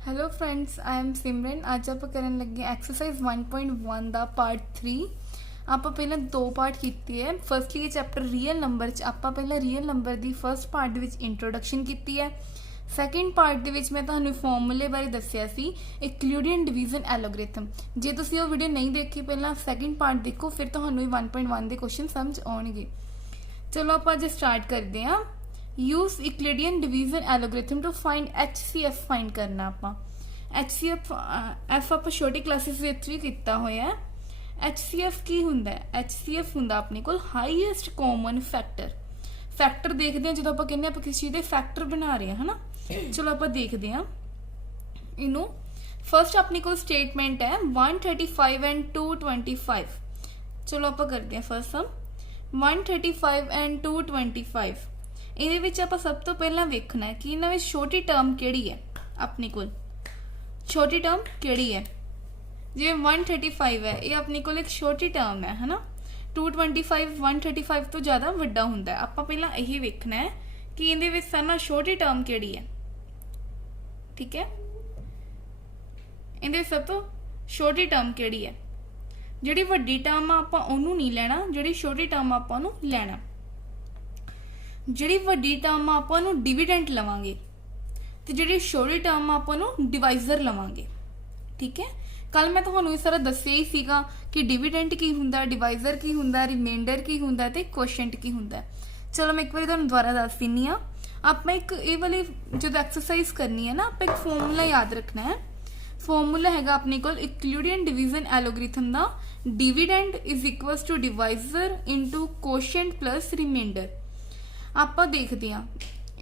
Hello friends, I am सिमरन। आज आप करन लगे एक्सरसाइज 1.1 ਦਾ ਪਾਰਟ 3। ਆਪਾਂ ਪਹਿਲਾਂ ਦੋ ਪਾਰਟ ਕੀਤੇ ਹੈ। ਫਰਸਟਲੀ ਇਹ ਚੈਪਟਰ ਰੀਅਲ ਨੰਬਰ ਚ ਆਪਾਂ ਪਹਿਲਾਂ ਰੀਅਲ ਨੰਬਰ ਦੀ ਫਰਸਟ ਪਾਰਟ ਦੇ ਵਿੱਚ ਇੰਟਰੋਡਕਸ਼ਨ ਕੀਤੀ ਹੈ। ਸੈਕਿੰਡ ਪਾਰਟ ਦੇ ਵਿੱਚ ਮੈਂ ਤੁਹਾਨੂੰ ਫਾਰਮੂਲੇ ਬਾਰੇ ਦੱਸਿਆ ਸੀ, ਇਕਲੂਡੀਅਨ ਡਿਵੀਜ਼ਨ ਐਲੋਗਰਿਥਮ। ਜੇ ਤੁਸੀਂ ਉਹ ਵੀਡੀਓ ਨਹੀਂ ਦੇਖੀ, ਪਹਿਲਾਂ ਸੈਕਿੰਡ ਪਾਰਟ ਦੇਖੋ, ਫਿਰ ਤੁਹਾਨੂੰ 1.1 ਦੇ ਕੁਐਸਚਨ ਸਮਝ ਆਉਣਗੇ। ਚਲੋ ਆਪਾਂ ਅੱਜ ਸਟਾਰਟ ਕਰਦੇ ਹਾਂ। Use Euclidean division algorithm to find HCF find करना। ਆਪਾਂ HCF ਆਪਾਂ ਛੋਟੀ ਕਲਾਸਿਸ ਵਿੱਚ ਵੀ ਕੀਤਾ ਹੋਇਆ ਹੈ। HCF ਕੀ ਹੁੰਦਾ ਹੈ? HCF ਹੁੰਦਾ ਆਪਣੇ ਕੋਲ ਹਾਈਐਸਟ ਕਾਮਨ ਫੈਕਟਰ। ਫੈਕਟਰ ਦੇਖਦੇ ਹਾਂ ਜਦੋਂ ਆਪਾਂ ਕਹਿੰਦੇ ਆਪਾਂ ਕਿਸੇ ਚੀਜ਼ ਦੇ ਫੈਕਟਰ ਬਣਾ ਰਹੇ ਹਾਂ, ਹਨਾ। ਚਲੋ ਆਪਾਂ ਦੇਖਦੇ ਹਾਂ ਇਹਨੂੰ। ਫਰਸਟ ਆਪਣੇ ਕੋਲ ਸਟੇਟਮੈਂਟ ਹੈ 135 ਐਂਡ 225। ਚਲੋ ਆਪਾਂ ਕਰਦੇ ਹਾਂ ਫਰਸਟ ਸਮ 135 ਐਂਡ 225। ਇਹਦੇ ਵਿੱਚ ਆਪਾਂ ਸਭ ਤੋਂ ਪਹਿਲਾਂ ਵੇਖਣਾ ਹੈ ਕਿ ਇਹਨਾਂ ਵਿੱਚ ਛੋਟੀ ਟਰਮ ਕਿਹੜੀ ਹੈ। ਆਪਣੇ ਕੋਲ ਛੋਟੀ ਟਰਮ ਕਿਹੜੀ ਹੈ? ਜਿਵੇਂ 135 ਹੈ, ਇਹ ਆਪਣੇ ਕੋਲ ਇੱਕ ਛੋਟੀ ਟਰਮ ਹੈ, ਹਨਾ। 225 135 ਤੋਂ ਜ਼ਿਆਦਾ ਵੱਡਾ ਹੁੰਦਾ ਹੈ। ਆਪਾਂ ਪਹਿਲਾਂ ਇਹ ਵੇਖਣਾ ਹੈ ਕਿ ਇਹਦੇ ਵਿੱਚ ਸਾਡਾ ਛੋਟੀ ਟਰਮ ਕਿਹੜੀ ਹੈ। ਠੀਕ ਹੈ, ਇਹਦੇ ਸਭ ਤੋਂ ਛੋਟੀ ਟਰਮ ਕਿਹੜੀ ਹੈ? ਜਿਹੜੀ ਵੱਡੀ ਟਰਮ ਆ ਆਪਾਂ ਉਹਨੂੰ ਨਹੀਂ ਲੈਣਾ, ਜਿਹੜੀ ਛੋਟੀ ਟਰਮ ਆਪਾਂ ਉਹਨੂੰ ਲੈਣਾ। ਜਿਹੜੀ ਵੱਡੀ ਟਰਮ ਆਪਾਂ ਨੂੰ ਡਿਵੀਡੈਂਟ ਲਵਾਂਗੇ ਤੇ ਜਿਹੜੀ ਛੋਟੀ ਟਰਮ ਆਪਾਂ ਨੂੰ ਡਿਵਾਈਜ਼ਰ ਲਵਾਂਗੇ। ਠੀਕ ਹੈ, ਕੱਲ ਮੈਂ ਤੁਹਾਨੂੰ ਇਸ ਤਰ੍ਹਾਂ ਦੱਸਿਆ ਹੀ ਸੀਗਾ ਕਿ ਡਿਵੀਡੈਂਟ ਕੀ ਹੁੰਦਾ, ਡਿਵਾਈਜ਼ਰ ਕੀ ਹੁੰਦਾ, ਰਿਮਾਈਂਡਰ ਕੀ ਹੁੰਦਾ ਤੇ ਕੋਸ਼ੈਂਟ ਕੀ ਹੁੰਦਾ। ਚਲੋ ਮੈਂ ਇੱਕ ਵਾਰੀ ਤੁਹਾਨੂੰ ਦੁਬਾਰਾ ਦੱਸ ਦਿੰਨੀ ਆ। ਆਪਾਂ ਇੱਕ ਇਹ ਵਾਲੀ ਜਦੋਂ ਐਕਸਰਸਾਈਜ਼ ਕਰਨੀ ਹੈ ਨਾ, ਆਪਾਂ ਇੱਕ ਫਾਰਮੂਲਾ ਯਾਦ ਰੱਖਣਾ ਹੈ। ਫਾਰਮੂਲਾ ਹੈਗਾ ਆਪਣੇ ਕੋਲ ਇਕਲੂਡੀਅਨ ਡਿਵੀਜ਼ਨ ਐਲੋਗਰਿਥਮ ਦਾ, dividend is equals to divisor into quotient plus remainder. ਆਪਾਂ ਦੇਖਦੇ ਹਾਂ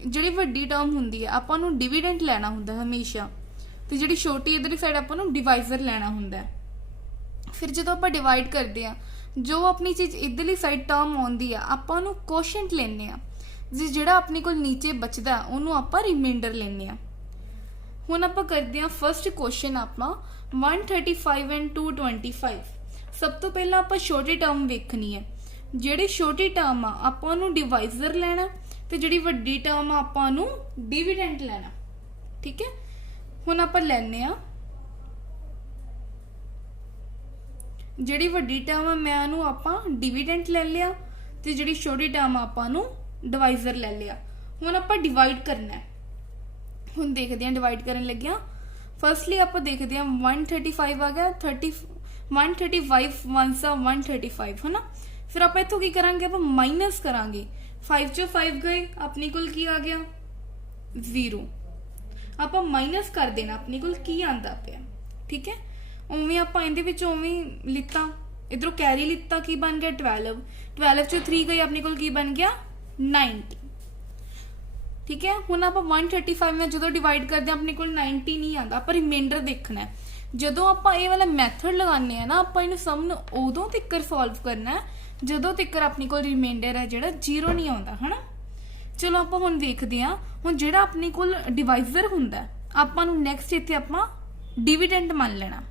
ਜਿਹੜੀ ਵੱਡੀ ਟਰਮ ਹੁੰਦੀ ਹੈ ਆਪਾਂ ਨੂੰ ਡਿਵੀਡੈਂਟ ਲੈਣਾ ਹੁੰਦਾ ਹਮੇਸ਼ਾ, ਤੇ ਜਿਹੜੀ ਛੋਟੀ ਇਧਰਲੀ ਸਾਈਡ ਆਪਾਂ ਨੂੰ ਡਿਵਾਈਜ਼ਰ ਲੈਣਾ ਹੁੰਦਾ। ਫਿਰ ਜਦੋਂ ਆਪਾਂ ਡਿਵਾਈਡ ਕਰਦੇ ਆ, ਜੋ ਆਪਣੀ ਚੀਜ਼ ਇਧਰਲੀ ਸਾਈਡ ਟਰਮ ਆਉਂਦੀ ਆ ਆਪਾਂ ਉਹਨੂੰ ਕੋਸ਼ੈਂਟ ਲੈਂਦੇ ਆ, ਜਿਹੜਾ ਆਪਣੇ ਕੋਲ ਨੀਚੇ ਬਚਦਾ ਉਹਨੂੰ ਆਪਾਂ ਰਿਮਾਈਂਡਰ ਲੈਂਦੇ ਆ। ਹੁਣ ਆਪਾਂ ਕਰਦੇ ਆ ਫਰਸਟ ਕੁਐਸਚਨ ਆਪਾਂ 135 ਐਂਡ 225। ਸਭ ਤੋਂ ਪਹਿਲਾਂ ਆਪਾਂ ਛੋਟੀ ਟਰਮ ਵੇਖਣੀ ਹੈ। ਜਿਹੜੀ ਛੋਟੀ ਟਰਮ ਆ ਆਪਾਂ ਉਹਨੂੰ ਡਿਵਾਈਜ਼ਰ ਲੈਣਾ ਤੇ ਜਿਹੜੀ ਵੱਡੀ ਟਰਮ ਆ ਆਪਾਂ ਉਹਨੂੰ ਡਿਵੀਡੈਂਟ ਲੈਣਾ। ਠੀਕ ਹੈ, ਹੁਣ ਆਪਾਂ ਲੈਣੇ ਆ ਜਿਹੜੀ ਵੱਡੀ ਟਰਮ ਆ ਮੈਂ ਉਹਨੂੰ ਆਪਾਂ ਡਿਵੀਡੈਂਟ ਲੈ ਲਿਆ ਤੇ ਜਿਹੜੀ ਛੋਟੀ ਟਰਮ ਆ ਆਪਾਂ ਨੂੰ ਡਿਵਾਈਜ਼ਰ ਲੈ ਲਿਆ। ਹੁਣ ਆਪਾਂ ਡਿਵਾਈਡ ਕਰਨਾ ਹੈ। ਹੁਣ ਦੇਖਦੇ ਹਾਂ ਡਿਵਾਈਡ ਕਰਨ ਲੱਗਿਆ। ਫਰਸਟਲੀ ਆਪਾਂ ਦੇਖਦੇ ਹਾਂ 135 ਆ ਗਿਆ, 135 1 135 ਹੈ ਨਾ। ਫਿਰ ਆਪਾਂ ਇੱਥੋਂ ਕੀ ਕਰਾਂਗੇ, ਆਪਾਂ ਮਾਈਨਸ ਕਰਾਂਗੇ। 5 ਚੋਂ 5 ਗਏ, ਆਪਣੇ ਕੋਲ ਕੀ ਆ ਗਿਆ 0। ਆਪਾਂ ਮਾਈਨਸ ਕਰ ਦੇਣਾ, ਆਪਣੇ ਕੋਲ ਕੀ ਆਂਦਾ ਪਿਆ। ਠੀਕ ਹੈ, ਉਵੇਂ ਆਪਾਂ ਇਹਦੇ ਵਿੱਚ ਉਵੇਂ ਲਿੱਤਾ, ਇਧਰੋਂ ਕੈਰੀ ਲਿੱਤਾ, ਕੀ ਬਣ ਗਿਆ 12। 12 ਚੋਂ 3 ਗਏ, ਆਪਣੇ ਕੋਲ ਕੀ ਬਣ ਗਿਆ 90। ਠੀਕ ਹੈ, ਹੁਣ ਆਪਾਂ 135 ਨਾਲ ਜਦੋਂ ਡਿਵਾਈਡ ਕਰਦੇ ਹਾਂ ਆਪਣੇ ਕੋਲ 90 ਨਹੀਂ ਆਂਦਾ, ਆਪਾਂ ਰਿਮਾਈਂਡਰ ਦੇਖਣਾ ਹੈ। ਜਦੋਂ ਆਪਾਂ ਇਹ ਵਾਲਾ ਮੈਥਡ ਲਗਾਉਂਦੇ ਆ ਨਾ, ਆਪਾਂ ਇਹਨੂੰ ਸਮ ਨੂੰ ਉਦੋਂ ਤੱਕ ਸੋਲਵ ਕਰਨਾ ਹੈ ਜਦੋਂ ਤੱਕ ਆਪਣੇ ਕੋਲ ਰਿਮਾਈਂਡਰ ਹੈ ਜਿਹੜਾ 0 ਨਹੀਂ ਆਉਂਦਾ, ਹਨਾ। ਚਲੋ ਆਪਾਂ ਹੁਣ ਦੇਖਦੇ ਹਾਂ। ਹੁਣ ਜਿਹੜਾ ਆਪਣੇ ਕੋਲ ਡਿਵਾਈਜ਼ਰ ਹੁੰਦਾ ਆਪਾਂ ਨੂੰ ਨੈਕਸਟ ਇੱਥੇ ਆਪਾਂ ਡਿਵੀਡੈਂਟ ਮੰਨ ਲੈਣਾ।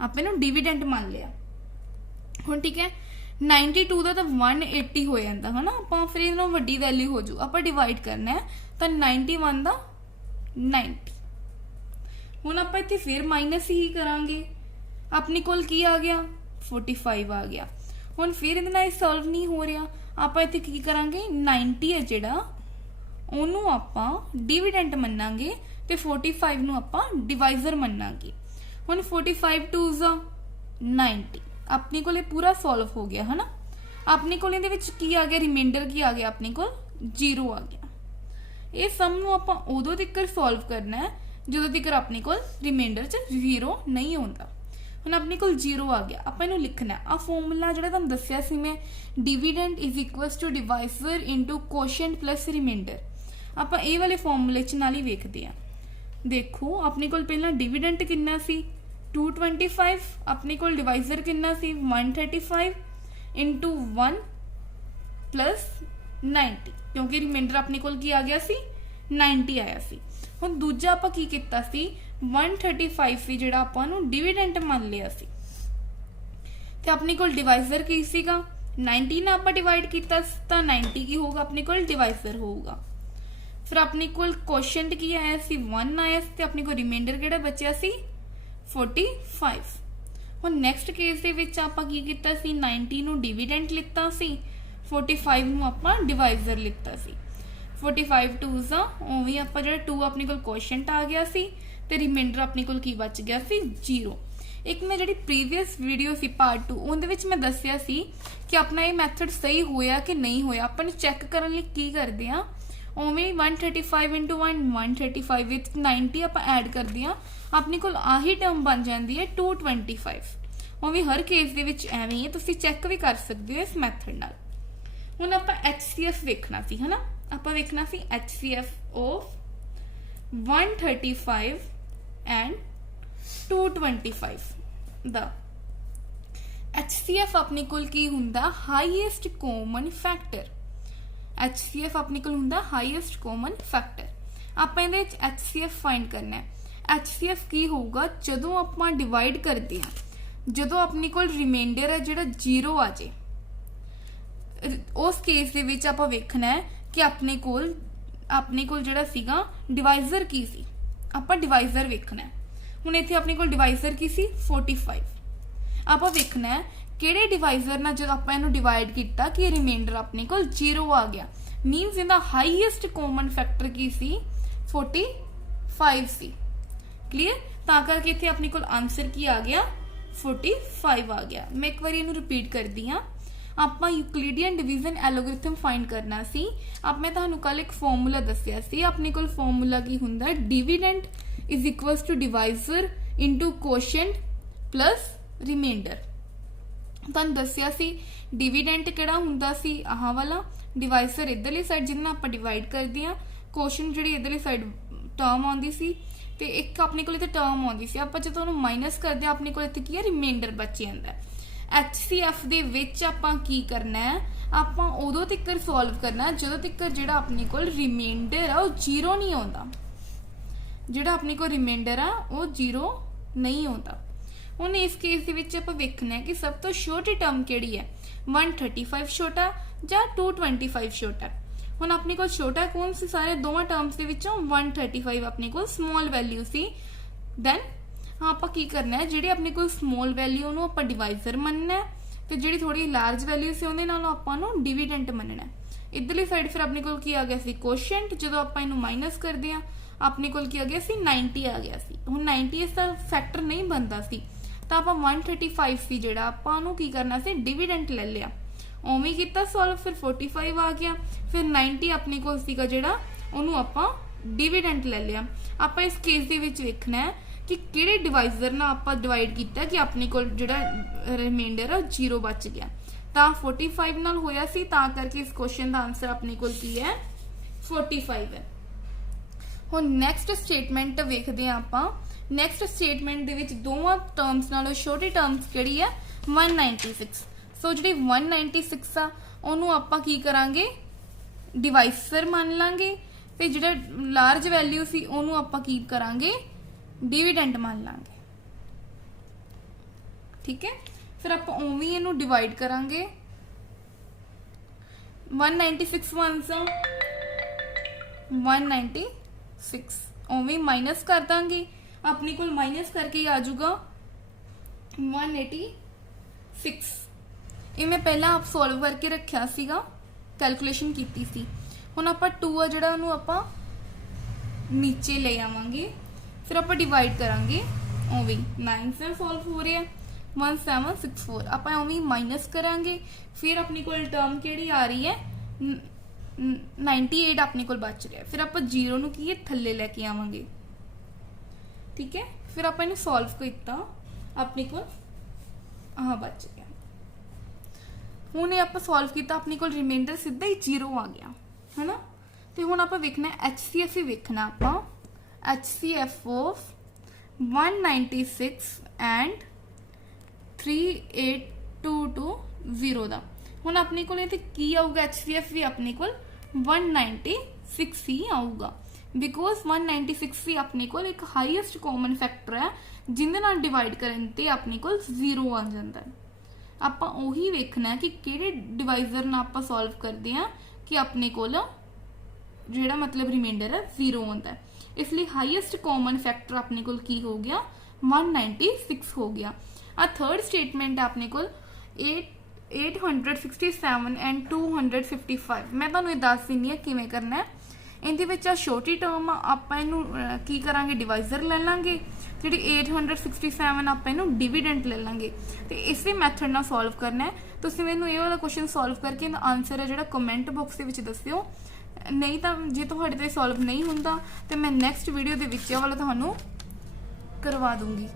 ਆਪਾਂ ਇਹਨੂੰ ਡਿਵੀਡੈਂਟ ਮੰਨ ਲਿਆ। ਹੁਣ ਠੀਕ ਹੈ, 92 ਦਾ ਤਾਂ 180 ਹੋ ਜਾਂਦਾ, ਹਨਾ। ਆਪਾਂ ਫਿਰ ਇਹਨਾਂ ਵੱਡੀ ਵੈਲਿਊ ਹੋ ਜੂ, ਆਪਾਂ ਡਿਵਾਈਡ ਕਰਨਾ ਹੈ ਤਾਂ 91 ਦਾ 90। ਹੁਣ ਆਪਾਂ ਇੱਥੇ ਫਿਰ ਮਾਈਨਸ ਹੀ ਕਰਾਂਗੇ, ਆਪਣੇ ਕੋਲ ਕੀ ਆ ਗਿਆ 45 ਆ ਗਿਆ। ਹੁਣ ਫਿਰ ਇਹਦੇ ਨਾਲ ਸੋਲਵ ਨਹੀਂ ਹੋ ਰਿਹਾ, ਆਪਾਂ ਇੱਥੇ ਕੀ ਕਰਾਂਗੇ 90 ਹੈ ਜਿਹੜਾ ਉਹਨੂੰ ਆਪਾਂ ਡਿਵੀਡੈਂਟ ਮੰਨਾਂਗੇ ਤੇ 45 ਨੂੰ ਆਪਾਂ ਡਿਵਾਈਜ਼ਰ ਮੰਨਾਂਗੇ। ਹੁਣ 45 2 90, ਆਪਣੇ ਕੋਲ ਇਹ ਪੂਰਾ ਸੋਲਵ ਹੋ ਗਿਆ, ਹਨਾ। ਆਪਣੇ ਕੋਲ ਇਹਦੇ ਵਿੱਚ ਕੀ ਆ ਗਿਆ, ਰਿਮਾਈਂਡਰ ਕੀ ਆ ਗਿਆ, ਆਪਣੇ ਕੋਲ 0 ਆ ਗਿਆ। ਇਹ ਸਮ ਨੂੰ ਆਪਾਂ ਉਦੋਂ ਤੱਕ ਸੋਲਵ ਕਰਨਾ ਹੈ ਜਦੋਂ ਤੱਕ ਆਪਣੇ ਕੋਲ ਰਿਮਾਈਂਡਰ 'ਚ 0 ਨਹੀਂ ਆਉਂਦਾ। ਹੁਣ ਆਪਣੇ ਕੋਲ 0 ਆ ਗਿਆ, ਆਪਾਂ ਇਹਨੂੰ ਲਿਖਣਾ। ਆ ਫਾਰਮੂਲਾ ਜਿਹੜਾ ਤੁਹਾਨੂੰ ਦੱਸਿਆ ਸੀ ਮੈਂ, dividend is equals to divisor into quotient plus remainder, ਆਪਾਂ ਇਹ ਵਾਲੇ ਫਾਰਮੂਲੇ 'ਚ ਨਾਲ ਹੀ ਵੇਖਦੇ ਆ। ਦੇਖੋ ਆਪਣੇ ਕੋਲ ਪਹਿਲਾਂ ਡਿਵੀਡੈਂਟ ਕਿੰਨਾ ਸੀ 225, ਆਪਣੇ ਕੋਲ ਡਿਵਾਈਜ਼ਰ ਕਿੰਨਾ ਸੀ 135 ਇਨਟੂ 1 ਪਲੱਸ 90, ਕਿਉਂਕਿ ਰਿਮਾਈਂਡਰ ਆਪਣੇ ਕੋਲ ਕੀ ਆ ਗਿਆ ਸੀ 90 ਆਇਆ ਸੀ। ਹੁਣ ਦੂਜਾ ਆਪਾਂ ਕੀ ਕੀਤਾ ਸੀ 135 ਸੀ ਜਿਹੜਾ ਆਪਾਂ ਨੂੰ ਡਿਵੀਡੈਂਟ ਮੰਨ ਲਿਆ ਸੀ, ਤੇ ਆਪਣੇ ਕੋਲ ਡਿਵਾਈਜ਼ਰ ਕੀ ਸੀਗਾ 90 ਨਾਲ ਆਪਾਂ ਡਿਵਾਈਡ ਕੀਤਾ ਤਾਂ 90 ਕੀ ਹੋਊਗਾ ਆਪਣੇ ਕੋਲ ਡਿਵਾਈਜ਼ਰ ਹੋਊਗਾ। फिर अपने कोल क्वेश्चन की आया सी 1 आया सी, अपने को रिमाइंडर किहड़ा बचिया सी 45। हुण नैक्सट केस दे विच आपां की कीता सी 90 नूं डिविडेंट लिता सी, 45 नूं आपां डिवाइजर लिता सी। 45 2s उवें आपां जिहड़ा 2 अपने कोल क्वेश्चन आ गया सी ते रिमाइंडर अपने कोल की बच गया सी 0। एक मैं जिहड़ी प्रीवियस वीडियो सी पार्ट 2 उहदे विच मैं दस्सिया सी कि अपना ये मैथड सही होया कि नहीं होया। आपां चैक करन लई की करदे आ, उवें 135 इंटू 1 135 विच 90 आपां ऐड करदे आ, अपने कोल आही टर्म बन जाती है 225। उवें हर केस दे विच एवें ही है, तुसीं चैक भी कर सकते हो इस मैथड नाल। हुण आपां HCF वेखना सी, है ना, आपां वेखना सी HCF ऑफ 135 एंड 225 दा। HCF अपने कोल की हुंदा हाईएस्ट कॉमन फैक्टर। HCF अपने कोल हुंदा हाईएस्ट कॉमन फैक्टर। आपां इहदे विच HCF फाइंड करना है। HCF की होगा जदों आपां डिवाइड करदे हां, जदों अपने कोल रिमाइंडर है जिहड़ा 0 आ जे, उस केस दे विच आपां वेखना है कि अपने कोल जिहड़ा सीगा डिवाइजर की सी, आपां डिवाइजर वेखना है। हुण इत्थे अपने कोल डिवाइजर की सी 45। आपां वेखना है किहड़े डिवाइजर नाल जदों आपां इहनूं डिवाइड कीता कि रिमाइंडर अपने कोल 0 आ गया, मीनस इहदा हाईएस्ट कॉमन फैक्टर की सी 45 सी। क्लीयर? तां करके इत्थे अपने कोल आंसर की आ गया 45 आ गया। मैं एक बार इहनूं रिपीट करदी हां। आपां यूक्लिडियन डिवीजन एलोगरिथम फाइंड करना सी। अब मैं तुहानूं कल एक फॉर्मूला दस्सिया सी, अपने कोल फॉर्मूला की हुंदा dividend is equals to divisor into quotient plus remainder. तुहानूं दस्सिया सी डिविडेंट किहड़ा हुंदा सी, आह वाला, डिवाइजर इधरली साइड जिन्ना आपां डिवाइड करदे हां, कोशेंट जिहड़ी इधरली साइड टर्म आउंदी सी ते एक अपने कोल इत्थे टर्म आउंदी सी। आपां जदों उहनूं माइनस करदे अपने कोल इत्थे की है रिमाइंडर बच जांदा है। HCF दे विच आपां की करना है, आपां उदों तक सॉल्व करना है जदों तक जिहड़ा अपने कोल रिमाइंडर आ वो 0 नहीं आउंदा। जिहड़ा अपने कोल रिमाइंडर आ वो 0 नहीं आउंदा। हुण इस केस दे विच आपां वेखना है कि सब तो छोटी टर्म किहड़ी है, 135 छोटा जां 225 छोटा। हुण अपने कोल छोटा कौन सी, सारे दोवां टर्म्स दे विचों 135 अपने कोल स्मॉल वैल्यू सी। दैन आपां की करना है, जिहड़ी अपने कोल स्मॉल वैल्यू नूं आपां डिवाइजर मनना है ते जिहड़ी थोड़ी लार्ज वैल्यू सी उहदे नालों आपां नूं डिविडेंट मनना है। इधरली साइड फिर अपने कोल की आ गया सी कोशेंट, जदों आपां इहनूं माइनस करदे आ अपने कोल की आ गया सी 90 आ गया सी। हुण 90 इसदा फैक्टर नहीं बनदा सी तां आपां 135 सी जिहड़ा आपां नूं की करना सी डिविडेंट ले लिया, उवें कीता सॉल्व, फिर 45 आ गया, फिर 90 अपने कोल सीगा जिहड़ा उहनूं आपां डिविडेंट ले लिया। आपां इस केस दे विच वेखना है कि किहड़े डिवाइजर नाल आपां डिवाइड कीता कि अपने कोल जिहड़ा रिमाइंडर है 0 बच गया। तां 45 नाल होया सी, तां करके इस क्वेश्चन दा आंसर अपने कोल की है 45 है। हुण नैक्सट स्टेटमेंट वेखदे आं आपां। नैक्सट स्टेटमेंट दे विच दोवां टर्म्स नालों छोटी टर्म्स किहड़ी है 196। सो जी 196 आ उहनूं आपां की करांगे डिवाइसर मान लांगे ते जिहड़ा लार्ज वैल्यू सी उहनूं आपां की करांगे डिविडेंट मान लांगे। ठीक है, फिर आपां उवें इहनूं डिवाइड करांगे। 196 वंस 196 उवें माइनस कर दांगे, अपने कोल माइनस करके ही आ जाऊगा 186। ये मैं पहला आप सॉल्व करके रखा सीगा, कैलकुलेशन कीती सी। हुण आपां 2 आ जिहड़ा उहनूं आपां नीचे ले आवांगे, फिर आपां डिवाइड करांगे उवें 9 से सॉल्व हो रहा है 1764। आपां उवें माइनस करांगे, फिर अपने कोल टर्म किहड़ी आ रही है 98 अपने कोल बच रहा है, फिर आपां 0 नूं की थल्ले लैके आवांगे। ठीक है, फिर आपां इहनूं सॉल्व कीता, अपने कोल आह बच गया। हुण ये आपां सॉल्व किया, अपने कोल रिमाइंडर सीधा ही 0 आ गया, है ना। तो हुण आपां वेखना HCF ही वेखना आपां, HCF ऑफ 196 एंड 38220 दा। हुण अपने कोल इत्थे की आऊगा, HCF भी अपने कोल 196 ही आऊगा, बिकॉज 196 ही अपने कोल एक हाईएस्ट कॉमन फैक्टर है जिंदे नाल डिवाइड करन ते अपने कोल 0 आ जांदा है। आपां ओही वेखना है कि किहड़े डिवाइजर नाल आपां सॉल्व करदे हां कि अपने कोल ਜਿਹੜਾ ਮਤਲਬ ਰਿਮਾਈਂਡਰ ਹੈ 0 ਆਉਂਦਾ ਹੈ। ਇਸ ਲਈ ਹਾਈਐਸਟ ਕਾਮਨ ਫੈਕਟਰ ਆਪਣੇ ਕੋਲ ਕੀ ਹੋ ਗਿਆ 196 ਹੋ ਗਿਆ। ਆ ਥਰਡ ਸਟੇਟਮੈਂਟ ਆਪਣੇ ਕੋਲ 867 ਐਂਡ 255। ਮੈਂ ਤੁਹਾਨੂੰ ਇਹ ਦੱਸ ਦਿੰਦੀ ਹਾਂ ਕਿਵੇਂ ਕਰਨਾ ਹੈ। ਇਹਦੇ ਵਿੱਚ ਆ ਛੋਟੀ ਟਰਮ ਆਪਾਂ ਇਹਨੂੰ ਕੀ ਕਰਾਂਗੇ ਡਿਵਾਈਜ਼ਰ ਲੈ ਲਾਂਗੇ, ਜਿਹੜੀ 867 ਆਪਾਂ ਇਹਨੂੰ ਡਿਵੀਡੈਂਟ ਲੈ ਲਾਂਗੇ ਤੇ ਇਸੇ ਮੈਥਡ ਨਾਲ ਸੋਲਵ ਕਰਨਾ ਹੈ। ਤੁਸੀਂ ਮੈਨੂੰ ਇਹ ਵਾਲਾ ਕੁਐਸਚਨ ਸੋਲਵ ਕਰਕੇ ਇਹਦਾ ਆਨਸਰ ਹੈ ਜਿਹੜਾ ਕਮੈਂਟ ਬਾਕਸ ਦੇ ਵਿੱਚ ਦੱਸਿਓ। ਨਹੀਂ ਤਾਂ ਜੇ ਤੁਹਾਡੇ ਤੋਂ ਸੋਲਵ ਨਹੀਂ ਹੁੰਦਾ ਤੇ ਮੈਂ ਨੈਕਸਟ ਵੀਡੀਓ ਦੇ ਵਿੱਚ ਇਹ ਵਾਲਾ ਤੁਹਾਨੂੰ ਕਰਵਾ ਦੂੰਗੀ।